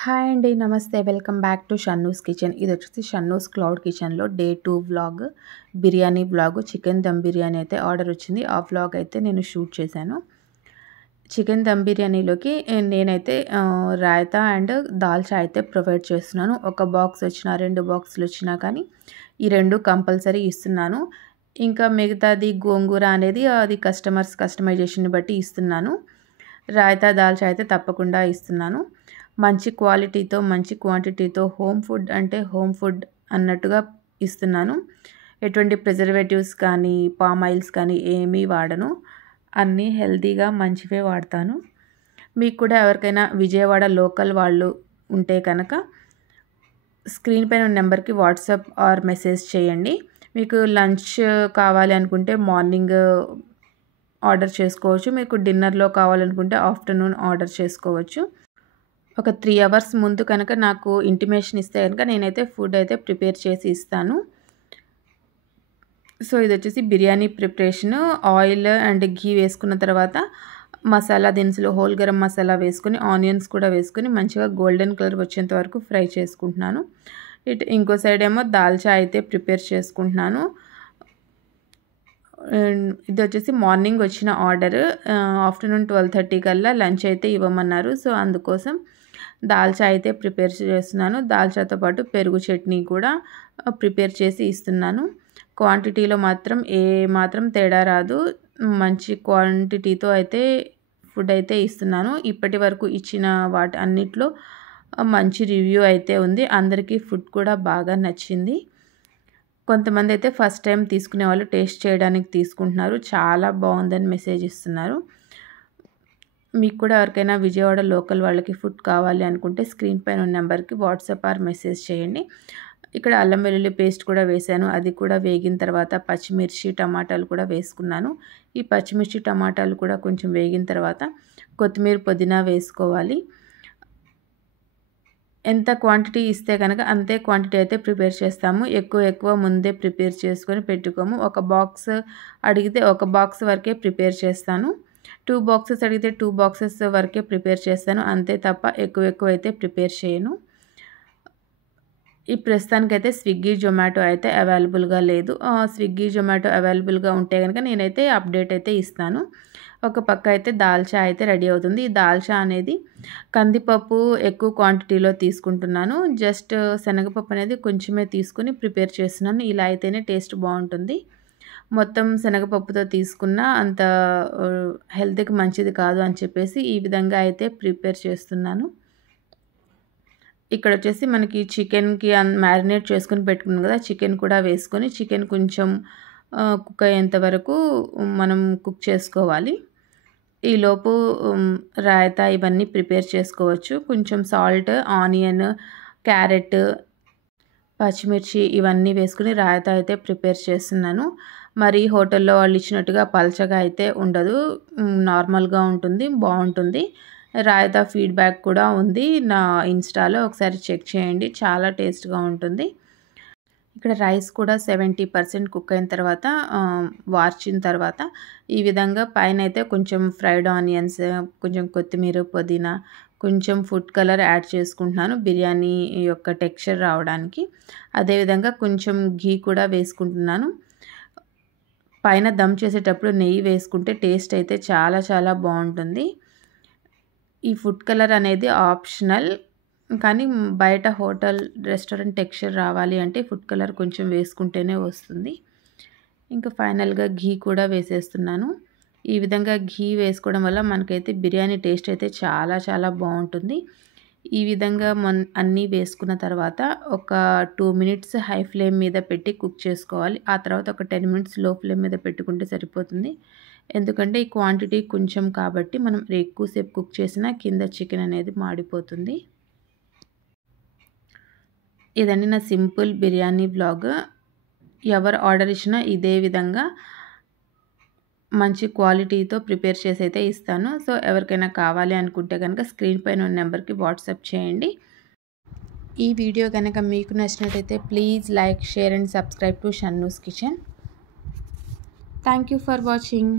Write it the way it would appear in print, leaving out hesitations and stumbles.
Hi అండి. నమస్తే. Welcome back to Shannu's kitchen. ఇదొచ్చేసి షన్నూస్ క్లౌడ్ కిచెన్‌లో day 2 vlog, biryani vlog, chicken dum biryani అయితే ఆర్డర్ వచ్చింది. ఆ వ్లాగ్ అయితే నేను షూట్ చేశాను. చికెన్ దమ్ బిర్యానీలోకి నేనైతే రాయతా అండ్ దాల్చా అయితే ప్రొవైడ్ చేస్తున్నాను. ఒక బాక్స్ వచ్చినా, 2 బాక్సులు వచ్చినా కానీ ఈ 2 కంపల్సరీ ఇస్తున్నాను. ఇంకా మిగతాది గోంగూర అనేది అది కస్టమైజేషన్‌ని బట్టి ఇస్తున్నాను. రాయతా, దాల్చా అయితే తప్పకుండా ఇస్తున్నాను. మంచి క్వాలిటీతో, మంచి క్వాంటిటీతో హోమ్ ఫుడ్ అంటే హోమ్ ఫుడ్ అన్నట్టుగా ఇస్తున్నాను. ఎటువంటి ప్రిజర్వేటివ్స్ కానీ, పామ్ ఆయిల్స్ కానీ ఏమీ వాడను. అన్నీ హెల్తీగా మంచివే వాడతాను. మీకు కూడా ఎవరికైనా విజయవాడ లోకల్ వాళ్ళు ఉంటే కనుక స్క్రీన్ పైన ఉన్న నెంబర్కి వాట్సాప్ ఆర్ మెసేజ్ చేయండి. మీకు లంచ్ కావాలి అనుకుంటే మార్నింగ్ ఆర్డర్ చేసుకోవచ్చు. మీకు డిన్నర్‌లో కావాలనుకుంటే ఆఫ్టర్‌నూన్ ఆర్డర్ చేసుకోవచ్చు. ఒక 3 అవర్స్ ముందు కనుక నాకు ఇంటిమేషన్ ఇస్తే కనుక నేనైతే ఫుడ్ అయితే ప్రిపేర్ చేసి ఇస్తాను. సో ఇదొచ్చేసి biryani preparation. Oil and ghee వేసుకున్న తర్వాత మసాలా దినుసులు, హోల్ గరం మసాలా వేసుకొని, ఆనియన్స్ కూడా వేసుకొని మంచిగా గోల్డెన్ కలర్ వచ్చేంత వరకు ఫ్రై చేసుకుంటున్నాను. ఇంకో సైడ్ ఏమో దాల్చా అయితే ప్రిపేర్ చేసుకుంటున్నాను. ఇదొచ్చేసి మార్నింగ్ వచ్చిన ఆర్డర్. ఆఫ్టర్‌నూన్ 12:30 కల్లా లంచ్ అయితే ఇవ్వమన్నారు. సో అందుకోసం దాల్చా అయితే ప్రిపేర్ చేస్తున్నాను. దాల్చాతో పాటు పెరుగు చట్నీ కూడా ప్రిపేర్ చేసి ఇస్తున్నాను. క్వాంటిటీలో మాత్రం మాత్రం తేడా రాదు. మంచి క్వాంటిటీతో అయితే ఫుడ్ అయితే ఇస్తున్నాను. ఇప్పటి వరకు ఇచ్చిన వాటి అన్నిట్లో మంచి రివ్యూ అయితే ఉంది. అందరికీ ఫుడ్ కూడా బాగా నచ్చింది. కొంతమంది అయితే ఫస్ట్ టైం తీసుకునే వాళ్ళు టేస్ట్ చేయడానికి తీసుకుంటున్నారు. చాలా బాగుందని మెసేజ్ ఇస్తున్నారు. మీకు కూడా ఎవరికైనా విజయవాడ లోకల్ వాళ్ళకి ఫుడ్ కావాలి అనుకుంటే స్క్రీన్ పైన ఉన్న నెంబర్కి వాట్సాప్ ఆర్ మెసేజ్ చేయండి. ఇక్కడ అల్లం వెల్లుల్లి పేస్ట్ కూడా వేశాను. అది కూడా వేగిన తర్వాత పచ్చిమిర్చి, టమాటాలు కూడా వేసుకున్నాను. ఈ పచ్చిమిర్చి, టమాటాలు కూడా కొంచెం వేగిన తర్వాత కొత్తిమీర, పుదీనా వేసుకోవాలి. ఎంత క్వాంటిటీ ఇస్తే కనుక అంతే క్వాంటిటీ అయితే ప్రిపేర్ చేస్తాము. ఎక్కువ ముందే ప్రిపేర్ చేసుకొని పెట్టుకోము. ఒక బాక్స్ అడిగితే ఒక బాక్స్ వరకే ప్రిపేర్ చేస్తాను. 2 బాక్సెస్ అడిగితే 2 బాక్సెస్ వరకే ప్రిపేర్ చేస్తాను. అంతే తప్ప ఎక్కువ అయితే ప్రిపేర్ చేయను. ఈ ప్రస్తుతానికైతే స్విగ్గీ, జొమాటో అయితే అవైలబుల్గా లేదు. స్విగ్గీ, జొమాటో అవైలబుల్గా ఉంటే కనుక నేనైతే అప్డేట్ అయితే ఇస్తాను. ఒక పక్క అయితే దాల్చా అయితే రెడీ అవుతుంది. ఈ దాల్చా అనేది కందిపప్పు ఎక్కువ క్వాంటిటీలో తీసుకుంటున్నాను. జస్ట్ శనగపప్పు అనేది కొంచెమే తీసుకుని ప్రిపేర్ చేస్తున్నాను. ఇలా అయితేనే టేస్ట్ బాగుంటుంది. మొత్తం శనగపప్పుతో తీసుకున్న అంత హెల్త్కి మంచిది కాదు అని చెప్పేసి ఈ విధంగా అయితే ప్రిపేర్ చేస్తున్నాను. ఇక్కడ వచ్చేసి మనకి చికెన్కి మ్యారినేట్ చేసుకొని పెట్టుకున్నాం కదా, చికెన్ కూడా వేసుకొని చికెన్ కొంచెం కుక్ అయ్యేంత వరకు మనం కుక్ చేసుకోవాలి. ఈలోపు రాయతా ఇవన్నీ ప్రిపేర్ చేసుకోవచ్చు. కొంచెం సాల్ట్, ఆనియన్, క్యారెట్, పచ్చిమిర్చి ఇవన్నీ వేసుకుని రాయతా అయితే ప్రిపేర్ చేస్తున్నాను. మరి హోటల్లో వాళ్ళు ఇచ్చినట్టుగా పల్చగా అయితే ఉండదు. నార్మల్గా ఉంటుంది, బాగుంటుంది. రాయతా ఫీడ్బ్యాక్ కూడా ఉంది నా ఇన్స్టాలో, ఒకసారి చెక్ చేయండి. చాలా టేస్ట్గా ఉంటుంది. ఇక్కడ రైస్ కూడా 70% కుక్ అయిన తర్వాత వార్చిన తర్వాత ఈ విధంగా పైన అయితే కొంచెం ఫ్రైడ్ ఆనియన్స్, కొంచెం కొత్తిమీర, పుదీనా, కొంచెం ఫుడ్ కలర్ యాడ్ చేసుకుంటున్నాను బిర్యానీ యొక్క టెక్స్చర్ రావడానికి. అదేవిధంగా కొంచెం ఘీ కూడా వేసుకుంటున్నాను. పైన దమ్ చేసేటప్పుడు నెయ్యి వేసుకుంటే టేస్ట్ అయితే చాలా బాగుంటుంది. ఈ ఫుడ్ కలర్ అనేది ఆప్షనల్, కానీ బయట హోటల్, రెస్టారెంట్ టెక్స్చర్ రావాలి అంటే ఫుడ్ కలర్ కొంచెం వేసుకుంటేనే వస్తుంది. ఇంకా ఫైనల్గా ఘీ కూడా వేసేస్తున్నాను. ఈ విధంగా ఘీ వేసుకోవడం వల్ల మనకైతే బిర్యానీ టేస్ట్ అయితే చాలా బాగుంటుంది. ఈ విధంగా అన్నీ వేసుకున్న తర్వాత ఒక 2 మినిట్స్ హై ఫ్లేమ్ మీద పెట్టి కుక్ చేసుకోవాలి. ఆ తర్వాత ఒక 10 మినిట్స్ లో ఫ్లేమ్ మీద పెట్టుకుంటే సరిపోతుంది. ఎందుకంటే ఈ క్వాంటిటీ కొంచెం కాబట్టి మనం ఎక్కువసేపు కుక్ చేసినా కింద చికెన్ అనేది మాడిపోతుంది. ఇదండి నా సింపుల్ బిర్యానీ వ్లాగ్. ఎవరు ఆర్డర్ ఇచ్చినా ఇదే విధంగా మంచి క్వాలిటీతో ప్రిపేర్ చేసి అయితే ఇస్తాను. సో ఎవరికైనా కావాలి అనుకుంటే కనుక స్క్రీన్ పైన ఉన్న నెంబర్కి వాట్సాప్ చేయండి. ఈ వీడియో కనుక మీకు నచ్చినట్లయితే please like, share and subscribe to Shannu's kitchen. Thank you for watching.